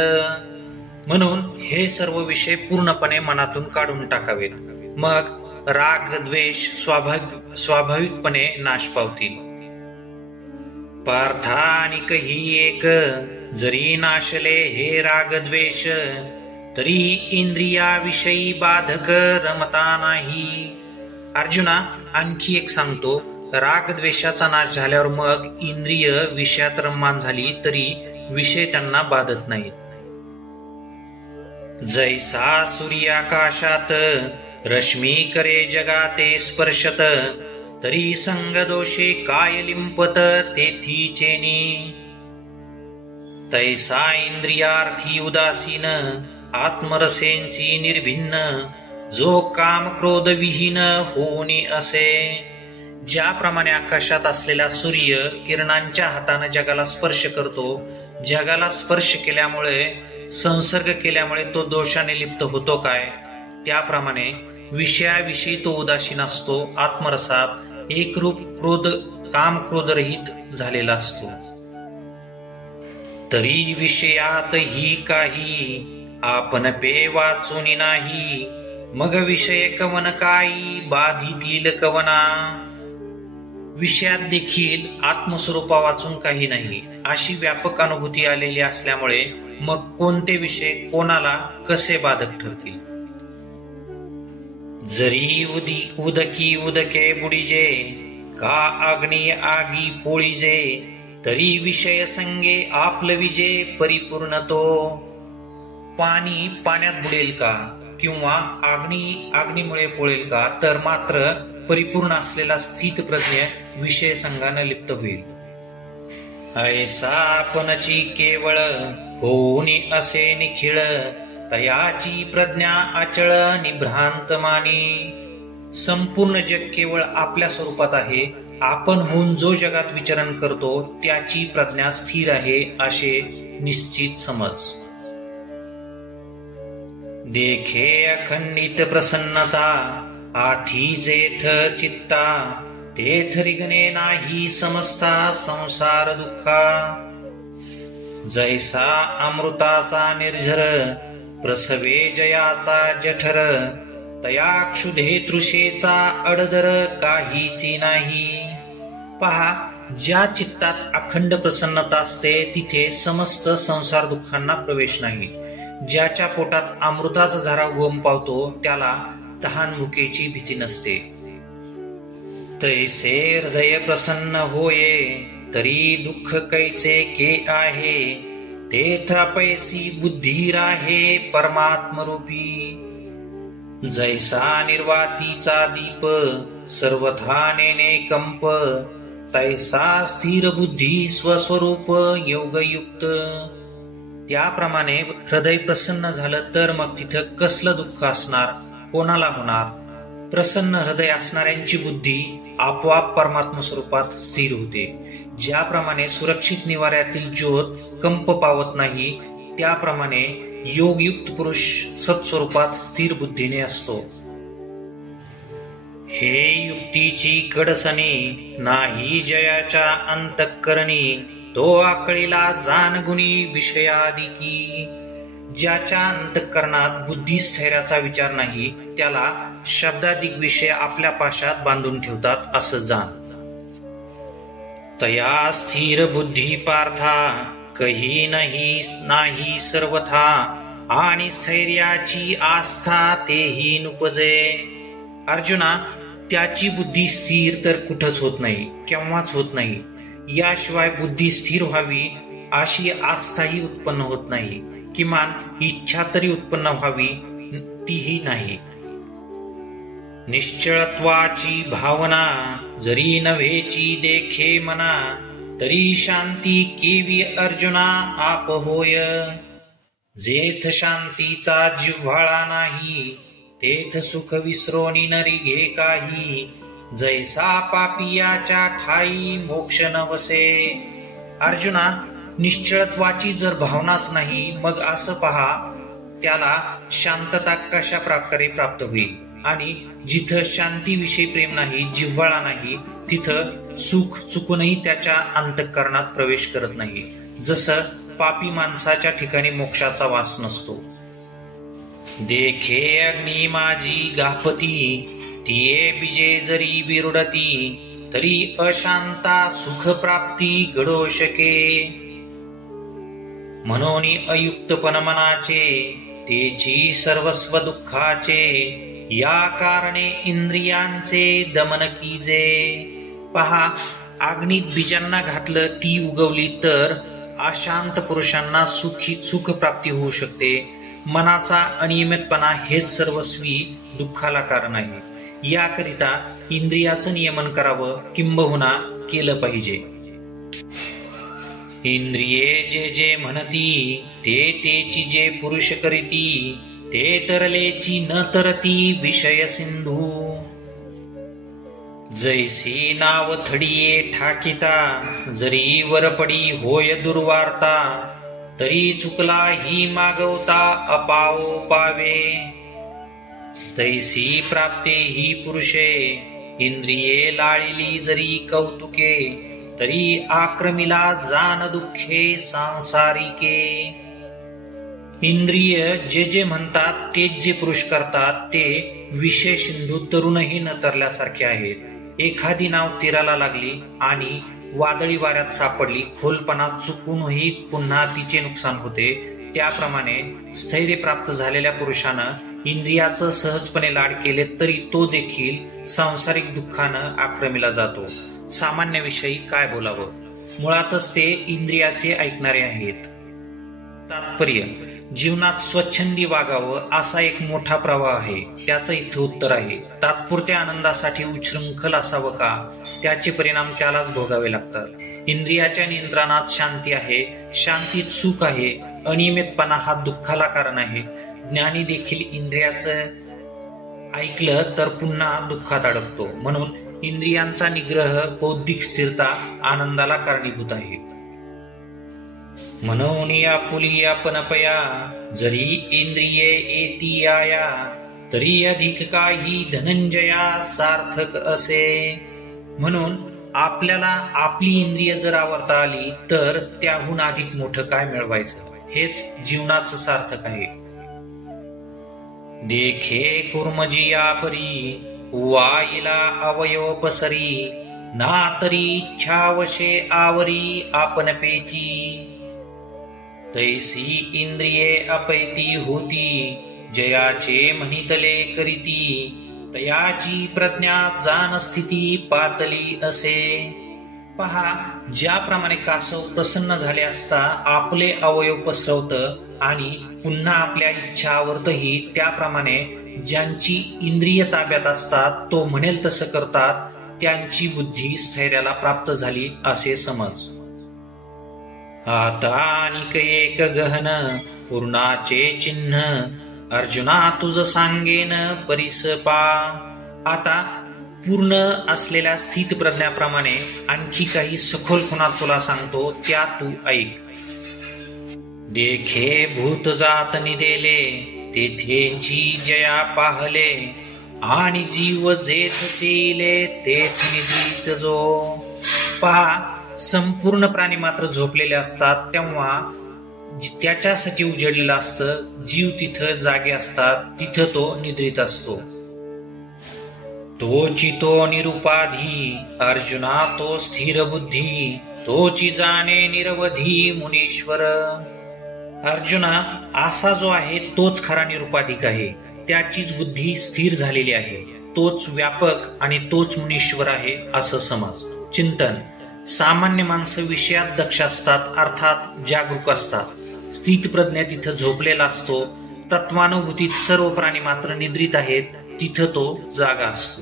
म्हणून हे सर्व विषय पूर्णपणे मनातून काढून टाकावेत, मग राग द्वेष स्वाभाविकपणे नाश पावतील. पार्थानिकही एक, जरी नाशले हे राग द्वेष, तरी इंद्रियाविषयी बाधक रमता नाही. अर्जुना आणखी एक सांगतो, राग द्वेषाचा नाश झाल्यावर मग इंद्रिय विषयात रममाण झाली तरी विषय त्यांना बाधत नाहीत. जैसा सूर्याकाशात रश्मी करे जगाते स्पर्शत, तरी संग दोषे काय लिंपत तेथीचेनी. तैसा इंद्रियार्थी उदासीन, आत्मरसेंची निर्भिन्न, जो काम क्रोध विहीन होणी असे. ज्याप्रमाणे आकाशात असलेला सूर्य किरणांच्या हाताने जगाला स्पर्श करतो, जगाला स्पर्श केल्यामुळे, संसर्ग केल्यामुळे तो दोषाने लिप्त होतो काय, त्याप्रमाणे विषयाविषयी तो उदासीन असतो, आत्मरसात एकरूप काम क्रोधरहित झालेला असतो. तरी विषयात ही काही, आपण पे वाचून नाही, मग विषय कवन काही बाधितील कवना. विषयात देखील आत्मस्वरूपा वाचून काही नाही अशी व्यापक अनुभूती आलेली असल्यामुळे मग कोणते विषय कोणाला कसे बाधक ठरतील. जरी उदकी उदके बुडीजे, का अग्नी आगी पोळीजे, तरी विषय संगे आपलविजे परिपूर्ण तो. पाणी पाण्यात बुडेल का किंवा अग्नीमुळे पोळेल का, तर मात्र परिपूर्ण असलेला स्थित प्रज्ञ विषय संघाने लिप्त होईल. ऐसा आपणची केवळ होऊनी असे निखिळ, तयाची प्रज्ञा अचळ निभ्रांत मानी. संपूर्ण जग केवळ आपल्या स्वरूपात आहे, आपण होऊन जो जगात विचरण करतो त्याची प्रज्ञा स्थिर आहे असे निश्चित समज. देखे अखंडित प्रसन्नता, आठी जेथ चित्ता, तेथ रिगणे नाही समस्ता संसार दुःखा. जैसा अमृताचा निर्झर, प्रसवे जयाचा जठर, तया क्षुधे तृषेचा अडदर काहीची नाही. पहा, ज्या चित्तात अखंड प्रसन्नता असते तिथे समस्त संसार दुःखांना प्रवेश नाही. ज्याच्या पोटात अमृताचा झरा उगम पावतो त्याला तहान भुकेची भीती नसते. तैसे हृदय प्रसन्न होये, तरी दुःख कैचे के आहे, तेथ पैसी बुद्धी राहे परमात्मरूपी. जैसा निर्वातीचा दीप, सर्वथा नेने कंप, तैसा स्थिर बुद्धी स्वस्वरूप योगयुक्त. त्याप्रमाणे हृदय प्रसन्न झालं तर मग तिथं कसलं दुःख असणार, कोणाला होणार. प्रसन्न हृदय असणाऱ्यांची बुद्धी आपोआप परमात्मा स्वरूपात स्थिर होते. ज्याप्रमाणे सुरक्षित निवाऱ्यातील ज्योत कंप पावत नाही, त्याप्रमाणे योगयुक्त पुरुष सत्स्वरूपात स्थिर बुद्धीने असतो. हे युक्तीची कडसणी, नाही जयाच्या अंतःकरणी, तो आकळीला जानगुणी विषयादिकी. ज्याच्या अंतःकरणात बुद्धिस्थैर्याचा विचार नाही त्याला शब्दाधिक विषय आपल्या पाशात बांधून ठेवतात असं जाण. तया स्थिर बुद्धी पार्था, कही नाही सर्वथा, आणि स्थैर्याची आस्था तेही नुपजे. अर्जुना, त्याची बुद्धी स्थिर तर कुठंच होत नाही, केव्हाच होत नाही. याशिवाय बुद्धी स्थिर व्हावी अशी आस्थाही उत्पन्न होत नाही, किमान इच्छा तरी उत्पन्न व्हावी तीही नाही. निश्चळत्वाची भावना जरी नव्हेची देखे मना, तरी शांती केवी अर्जुना आप होय. जेथ शांतीचा जिव्हाळा नाही, तेथ सुख विसरोनी नरी घे काही. जैसा पापियाच्या ठाई मोक्ष न वसे. अर्जुना, निश्चळत्वाची जर भावनाच नाही, मग असं पहा त्याला शांतता कशा प्रकारे प्राप्त होईल. आणि जिथं शांतीविषयी प्रेम नाही, जिव्हाळा नाही, तिथं सुख चुकूनही त्याच्या अंतःकरणात प्रवेश करत नाही. जसं पापी माणसाच्या ठिकाणी मोक्षाचा वास नसतो. देखे अग्नी माझी गापती, तिये बीजे जरी विरुडती, तरी अशांता सुख प्राप्ती घडो शके. म्हणून अयुक्तपण मनाचे, तेची सर्वस्व दुःखाचे. या कारणे इंद्रियांचे दमन कीजे. पहा, अग्नीत बीजांना घातलं, ती उगवली तर अशांत पुरुषांना सुख प्राप्ती होऊ शकते. मनाचा अनियमितपणा हेच सर्वस्वी दुःखाला कारण आहे. याकरिता इंद्रियाचं नियमन करावं, किंबहुना केलं पाहिजे. इंद्रिये जे जे म्हणती, ते तेची जे पुरुष करीती, ते तरलेची न तरती विषय सिंधू. जैसी नाव थडिये ठाकिता, जरी वरपडी होय दुर्वार्ता, तरी चुकला ही मागवता अपावो पावे. तैसी प्राप्ते ही पुरुषे, इंद्रिये लाळिली जरी कौतुके, तरी आक्रमिला जान दुःखे सांसारिके. इंद्रिय जे जे म्हणतात, तेच जे पुरुष करतात, ते विषय सिंधू तरुणही न तरल्यासारखे आहेत. एखादी नाव तीराला लागली आणि वादळी वाऱ्यात सापडली, खोलपणात चुकूनही पुन्हा तिचे नुकसान होते. त्याप्रमाणे स्थैर्य प्राप्त झालेल्या पुरुषानं इंद्रियाचं सहजपणे लाड केले तरी तो देखील सांसारिक दुःखानं आक्रमिला जातो. सामान्याविषयी काय बोलावं, मुळातच ते इंद्रियाचे ऐकणारे आहेत. तात्पर्य, जीवनात स्वच्छंदी वागावं असा एक मोठा प्रवाह आहे. त्याचं इथं उत्तर आहे. तात्पुरत्या आनंदासाठी उच्छृंखल असावं का, त्याचे परिणाम त्यालाच भोगावे लागतात. इंद्रियाच्या नियंत्रणात शांती आहे, शांतीत सुख आहे. अनियमितपणा हा दुःखाला कारण आहे. ज्ञानी देखील इंद्रियाचं ऐकलं तर पुन्हा दुःखात अडकतो. म्हणून इंद्रियांचा निग्रह, बौद्धिक स्थिरता आनंदाला कारणीभूत आहे. म्हणून आपुली आपणपया, जरी इंद्रिये येती आया, तरी अधिक काही धनंजया सार्थक असे. म्हणून आपल्याला आपली इंद्रिय जर आवरता आली तर त्याहून अधिक मोठं काय मिळवायचं, हेच जीवनाचं सार्थक आहे. देखे कुर्मजिया परी, वाईला अवयव पसरी, ना तरी इच्छावशे आवरी आपण पेची. तैसी इंद्रिये अपैती होती, जयाचे म्हणितले करीती, तयाची प्रज्ञा जाण स्थिती पातली असे. पहा, ज्याप्रमाणे कासव प्रसन्न झाले असता आपले अवयव पसरवतं आणि पुन्हा आपल्या इच्छा आवरतही, त्याप्रमाणे ज्यांची इंद्रिय ताब्यात असतात, तो म्हणेल तसं करतात, त्यांची बुद्धी स्थैर्याला प्राप्त झाली असे समज. आता अनिक एक गहन पूर्णाचे चिन्ह, अर्जुना तुझ सांगेन परिसपा. आता पूर्ण असलेल्या स्थित प्रज्ञाप्रमाणे आणखी काही सखोल खुणा तुला सांगतो, त्या तू ऐक. देखे भूत जात निदेले, तेथेची जया पाहले, आणि जीव जेथ चेले तेथ निधीत जो. पहा, संपूर्ण प्राणी मात्र झोपलेले असतात, तेव्हा त्याच्यासाठी उजडलेलं असतं. जीव तिथं जागे असतात, तिथं तो निद्रित असतो. तोची तो निरुपाधी, अर्जुना तो स्थिर बुद्धी, तोची जाणे निरवधी मुनीश्वर. अर्जुना, असा जो आहे तोच खरा निरुपाधिक आहे. त्याचीच बुद्धी स्थिर झालेली आहे. तोच व्यापक आणि तोच मुनीश्वर आहे असं समज. चिंतन. सामान्य माणसं विषयात दक्ष असतात, अर्थात जागरूक असतात. स्थित प्रज्ञा तिथं झोपलेला असतो. तत्वानुभूतीत सर्व प्राणी मात्र निद्रित आहेत. तिथं तो जागा असतो.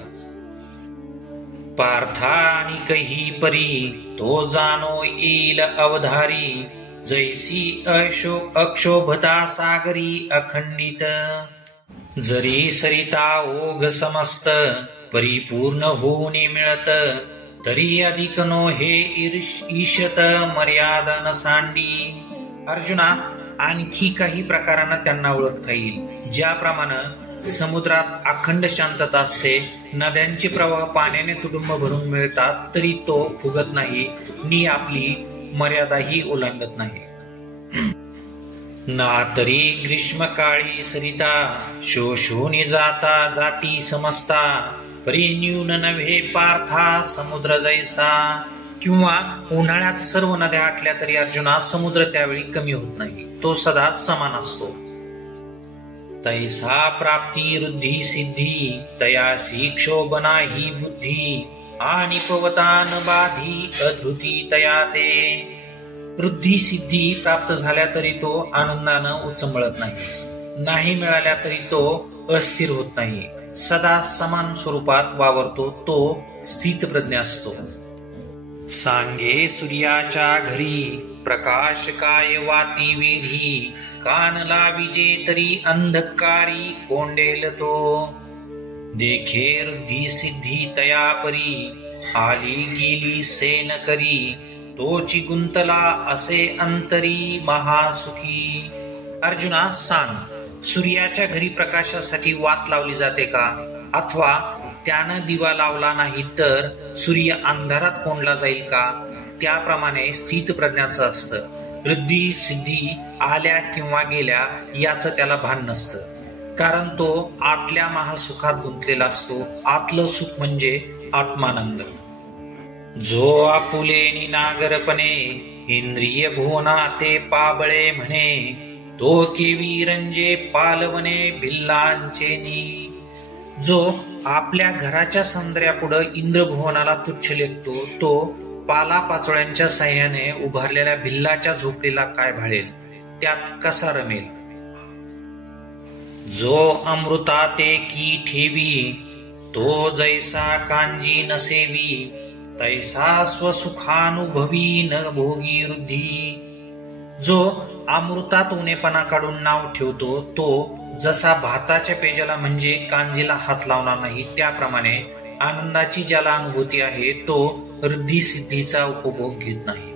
पार्था आणि कही परी तो जाणो येईल अवधारी, जैसी अक्षोभता सागरी अखंडित. जरी सरिता ओघ समस्त परिपूर्ण होऊने मिळत, तरी अधिक नो हे ईशत मर्यादा न सांडी. अर्जुना, आणखी काही प्रकारांना त्यांना ओळखता येईल. ज्याप्रमाणे समुद्रात अखंड शांतता असते, नद्यांचे प्रवाह पाण्याने तुडुंब भरून मिळतात, तरी तो फुगत नाही नि आपली मर्यादाही ओलांडत नाही. ना तरी ग्रीष्मकाळी सरिता शोषून जाता जाती समजता, परी न्यून नव्हे पार्था समुद्र जैसा. किंवा उन्हाळ्यात सर्व नद्या आटल्या तरी अर्जुना समुद्र त्यावेळी कमी होत नाही, तो सदा समान असतो. तैसा प्राप्ती वृद्धी सिद्धी, तयासी क्षोभना ही बुद्धी, आणि पवतान बाधी अधृती तया ते. वृद्धी सिद्धी प्राप्त झाल्या तरी तो आनंदानं उचंबळत नाही मिळाल्या तरी तो अस्थिर होत नाही, सदा समान स्वरूपात वावरतो, तो स्थितप्रज्ञ असतो. सांगे सूर्याच्या घरी प्रकाश काय वाती वेधी, कान लाविजे तरी अंधकारी कोंडेल तो. देखे वृद्धी सिद्धी तया परी, आली गेली सेन करी, तोची गुंतला असे अंतरी महासुखी. अर्जुना, सांग, सूर्याच्या घरी प्रकाशासाठी वात लावली जाते का? अथवा त्यानं दिवा लावला नाही तर सूर्य अंधारात कोंडला जाईल का? त्याप्रमाणे स्थित प्रज्ञाचं असतं. वृद्धी सिद्धी आल्या किंवा गेल्या याचं त्याला भान नसतं, कारण तो आतल्या महासुखात गुंतलेला असतो. आतलं सुख म्हणजे आत्मानंद. जो आपुले नागरपणे, इंद्रिय भुवना ते पाबळे म्हणे, तो केवी रंजे पालवणे भिल्लांचे नी. जो आपल्या घराच्या सौंदर्यापुढं इंद्रभुवनाला तुच्छ लेखतो, तो पालापाचोळ्यांच्या साह्याने उभारलेल्या भिल्लाच्या झोपडीला काय भाळेल, त्यात कसा रमेल. जो अमृता ते की ठेवी, तो जैसा कांजी नसेवी, तैसा स्वसुखानुभवी न भोगी वृद्धी. जो अमृतात उणेपणा काढून नाव ठेवतो, तो जसा भाताच्या पेजाला म्हणजे कांजीला हात लावणार नाही, त्याप्रमाणे आनंदाची ज्याला अनुभूती आहे तो वृद्धी सिद्धीचा उपभोग घेत नाही.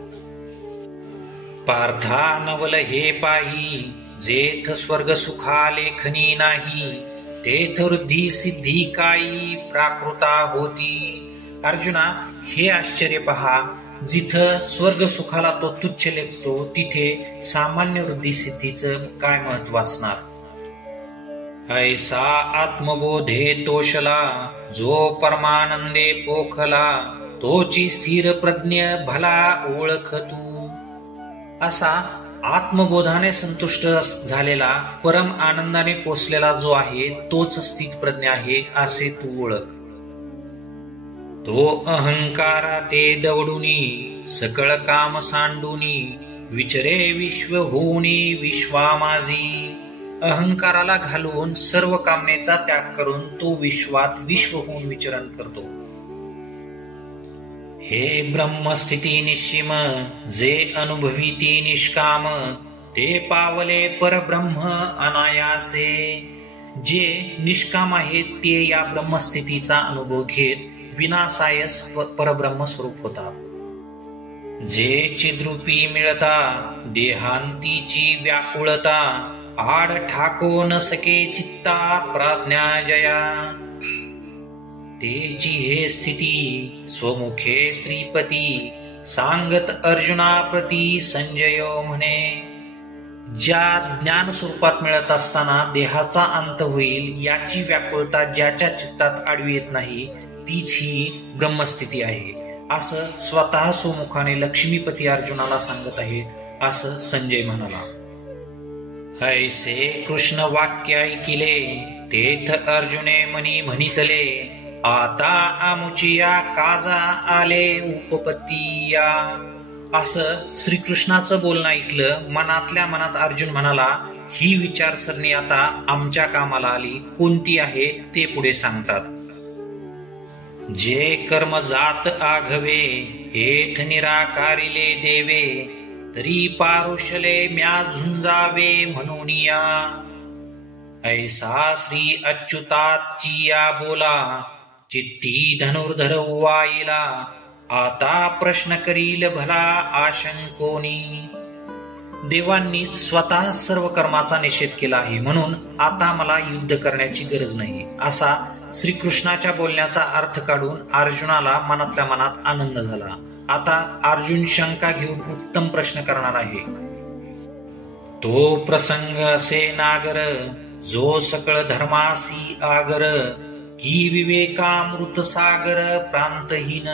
पार्था नवल हे पाही, जेथ स्वर्ग सुखा लेखनी नाही, तेथ वृद्धी सिद्धी काही प्राकृता होती. अर्जुना, हे आश्चर्य पहा, जिथं स्वर्ग सुखाला तो तुच्छ लेखतो, तिथे सामान्य वृद्धी सिद्धीचं काय महत्व असणार. ऐसा आत्मबोधे तोषला, जो परमानंदे पोखला, तोची स्थिर प्रज्ञ भला ओळख तू. असा आत्मबोधाने संतुष्ट झालेला, परम आनंदाने पोचलेला जो आहे, तोच स्थित प्रज्ञ आहे असे तू ओळख. तो अहंकारा ते दवडूनी, सकळ काम सांडूनी, विचरे विश्व होऊनी विश्वा माझी. अहंकाराला घालून सर्व कामनेचा त्याग करून तो विश्वात विश्व होऊन विचरण करतो. हे ब्रह्मस्थिती निश्चिम, जे अनुभविती निष्काम, ते पावले परब्रह्म अनायासे. जे निष्काम आहेत ते या ब्रह्मस्थितीचा अनुभव घेत विनासायस परब्रह्म स्वरूप होतात. जे चिद्रूपी मिळता, देहांतीची व्याकुळता, आड ठाको न सके चित्ता प्राज्ञा जया. तेची हे स्थिती स्वमुखे श्रीपती, सांगत अर्जुना प्रती संजय म्हणे. ज्या ज्ञान स्वरूपात मिळत असताना देहाचा अंत होईल याची व्याकुळता ज्याच्या चित्तात आडवी येत नाही, तीच ही ब्रह्मस्थिती आहे, असं स्वतः स्वमुखाने लक्ष्मीपती अर्जुनाला सांगत आहेत, असं संजय म्हणाला. ऐसे कृष्ण वाक्य ऐकिले, तेथ अर्जुने मनी म्हणितले, आता आमुचिया काजा आले उपपत्तीया. असं श्रीकृष्णाचं बोलणं ऐकलं, मनातल्या मनात अर्जुन म्हणाला, ही विचारसरणी आता आमच्या कामाला आली. कोणती आहे ते पुढे सांगतात. जे कर्म जात आघवे हेथ निराकारिले देवे, तरी पारुषले म्या झुंजावे म्हणून या. ऐसा श्री अच्युताची या बोला, चित्ती धनुर्धर वाईला. आता प्रश्न करील भला आशंकोनी. देवांनी स्वतः सर्व कर्माचा निषेध केला आहे, म्हणून आता मला युद्ध करण्याची गरज नाही, असा श्रीकृष्णाच्या बोलण्याचा अर्थ काढून अर्जुनाला मनातल्या मनात आनंद झाला. आता अर्जुन शंका घेऊन उत्तम प्रश्न करणार आहे. तो प्रसंग असे नागर, जो सकळ धर्मासी आगर, की विवेकामृत सागर प्रांतहीन.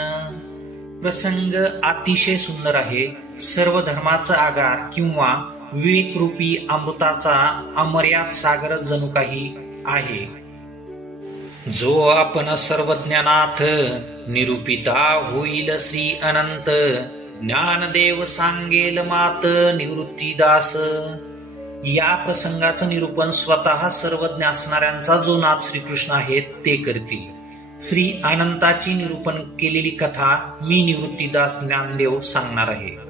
प्रसंग अतिशय सुंदर आहे. सर्व धर्माचा आगार किंवा विवेकरूपी अमृताचा अमर्याद सागर जणू काही आहे. जो आपण सर्व ज्ञानात निरूपिता होईल श्री अनंत. ज्ञानदेव सांगेल मात निवृत्तीदास. या प्रसंगाचं निरूपण स्वतः सर्वज्ञ असणाऱ्यांचा जो नाथ श्रीकृष्ण आहे ते करतील. श्री अनंताची निरूपण केलेली कथा मी निवृत्तीदास ज्ञानदेव सांगणार आहे.